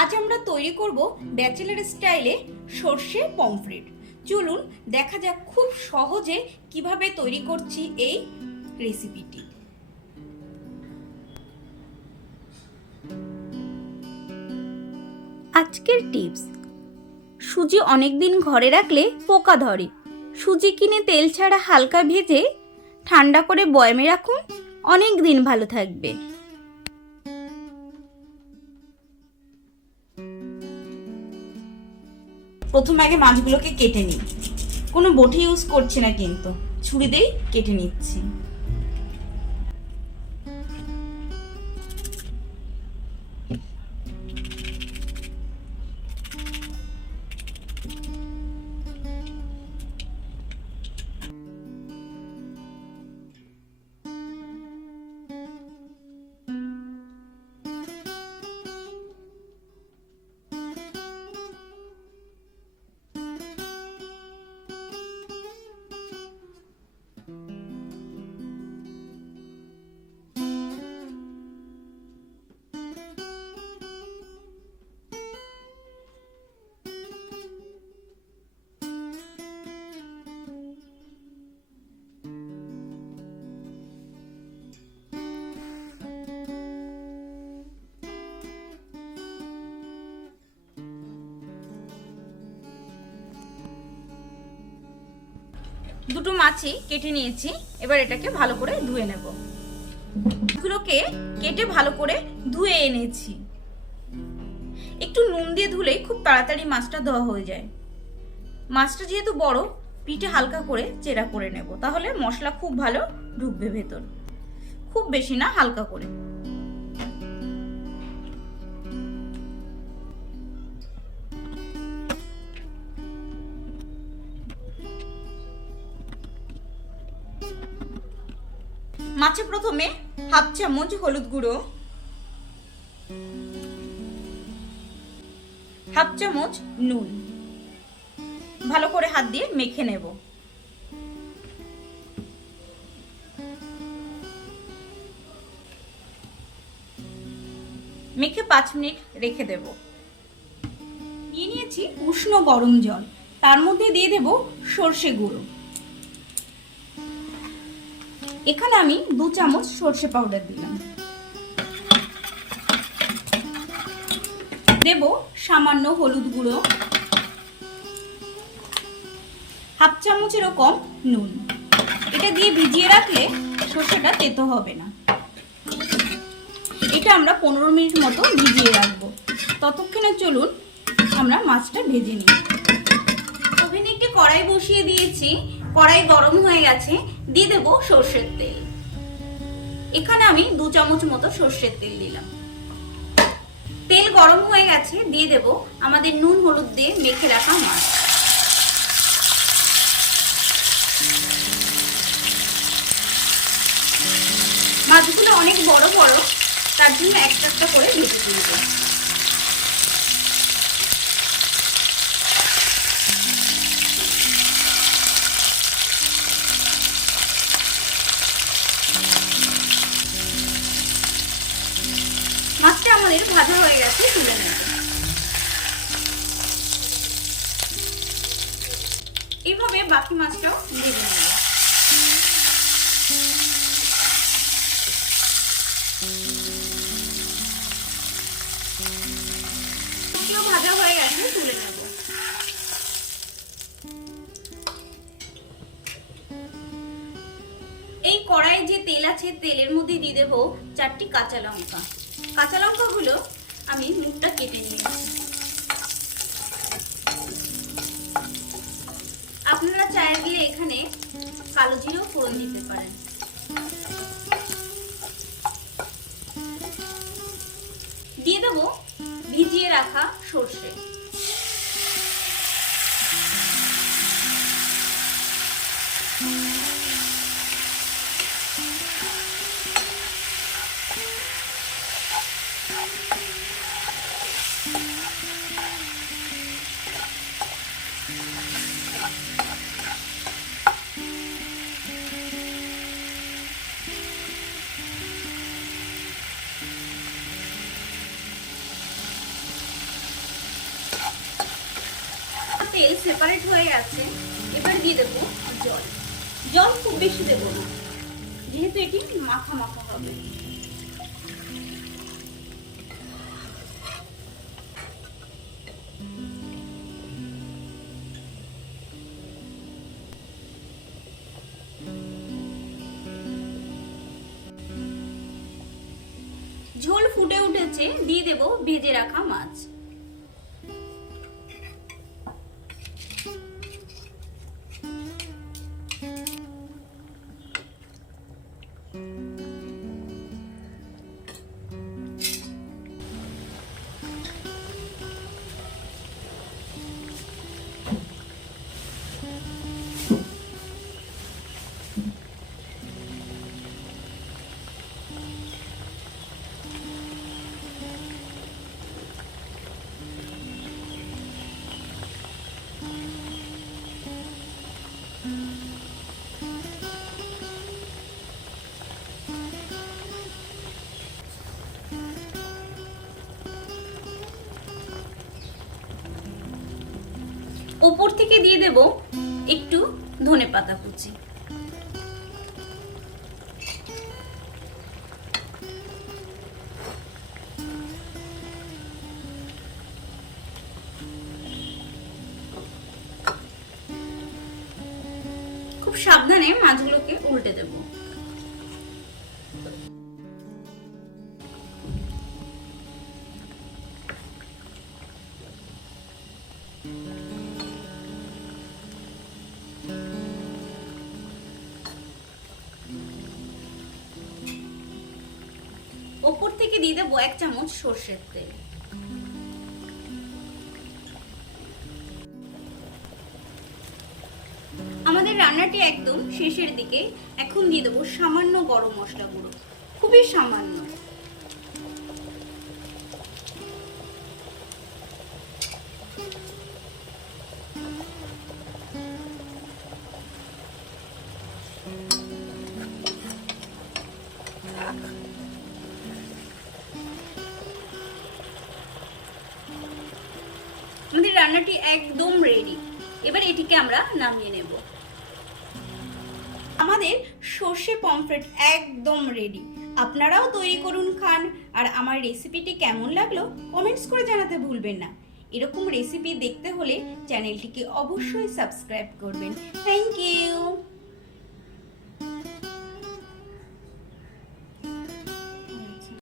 আজ আমরা তৈরি করব ব্যাচেলার স্টাইলে সর্ষে পমফ্রেট। চলুন দেখা যাক খুব সহজে কীভাবে তৈরি করছি এই রেসিপিটি। আজকের টিপস। সুজি অনেক দিন ঘরে রাখলে পোকা ধরে। সুজি কিনে তেল ছাড়া হালকা ভেজে ঠান্ডা করে বয়মে রাখুন অনেক দিন ভালো থাকবে। প্রথমে আগে মাছগুলোকে কেটে নিই। কোনো বটি ইউজ করছি না কিন্তু। ছুরি দিয়েই কেটে নিচ্ছি। দুটো মাছই কেটে নিয়েছি। এবার এটাকে ভালো করে ধুয়ে নেব। এগুলোকে কেটে ভালো করে ধুয়ে এনেছি। একটু নুন দিয়ে ধুলেই খুব তাড়াতাড়ি মাছটা ধোয়া হয়ে যায়। মাছটা যেহেতু বড়, পিঠে হালকা করে চেরা করে নেব। তাহলে মশলা খুব ভালো ঢুকবে ভেতর। খুব বেশি না, হালকা করে। মাছে প্রথমে? হাফ চামচ হলুদ গুঁড়ো। হাফ চামচ নুন। ভালো করে হাত দিয়ে মেখে নেব। মেখে পাঁচ মিনিট রেখে দেব। নিয়ে নিয়েছি উষ্ণ গরম জল। তার মধ্যে দিয়ে দেব সর্ষে গুঁড়ো। এখানে আমি দু চামচ সর্ষে পাউডার দিলাম। দেব সামান্য হলুদ গুঁড়ো। হাফ চামচেরও কম নুন। এটা দিয়ে ভিজিয়ে রাখলে সর্ষেটা তেতো হবে না। এটা আমরা পনেরো মিনিট মতো ভিজিয়ে রাখব। ততক্ষণে চলুন আমরা মাছটা ভেজে নিই। ওভেনে একটি কড়াই বসিয়ে দিয়েছি। কড়াই গরম হয়ে গেছে, দিয়ে দেবো সর্ষের তেল। এখানে আমি দু চামচ মতো সর্ষের তেল দিলাম। তেল গরম হয়ে গেছে, দিয়ে দেব আমাদের নুন হলুদ দিয়ে মেখে রাখা মাছ। মাছগুলো অনেক বড় বড়, তার জন্য একটা একটা করে ভেজে তুলব। আমাদের ভাজা হয়ে গেছে তুলে নেব। এইভাবে বাকি মাছটাও ভেজে নেব। মাছটিও তেল আছে, তেলের মধ্যে দিয়ে দেবো চারটি কাঁচা লঙ্কা। কাঁচা লঙ্কাগুলো আমি মুখটা কেটে নিয়েছি আপনারা চাইলে এখানে কালো জিরেও ফোড়ন দিতে পারেন। দিয়ে দেবো ভিজিয়ে রাখা সর্ষে। তেল সেপারেট হয়ে গেছে। এবার দিয়ে দেবো জল। জল খুব বেশি দেবো না। যেহেতু এটি মাখা মাখা হবে। ঝোল ফুটে উঠেছে দিয়ে দেব ভেজে রাখা মাছ। ওপর থেকে দিয়ে দেব একটু ধনে পাতা কুচি। খুব সাবধানে মাছগুলোকে উল্টে দেব। ওপর থেকে দিয়ে দেবো এক চামচ সর্ষের তেল। আমাদের রান্নাটি একদম শেষের দিকে। এখন দিয়ে দেবো সামান্য গরম মশলা গুঁড়ো। খুবই সামান্য। আমাদের রান্নাটি একদম রেডি এবার এটিকে আমরা নামিয়ে নেব। আমাদের সর্ষে পমফ্রেট একদম রেডি আপনারাও তৈরি করুন খান। আর আমার রেসিপিটি কেমন লাগল কমেন্টস করে জানাতে ভুলবেন না। এরকম রেসিপি দেখতে হলে চ্যানেলটিকে অবশ্যই সাবস্ক্রাইব করবেন। Thank you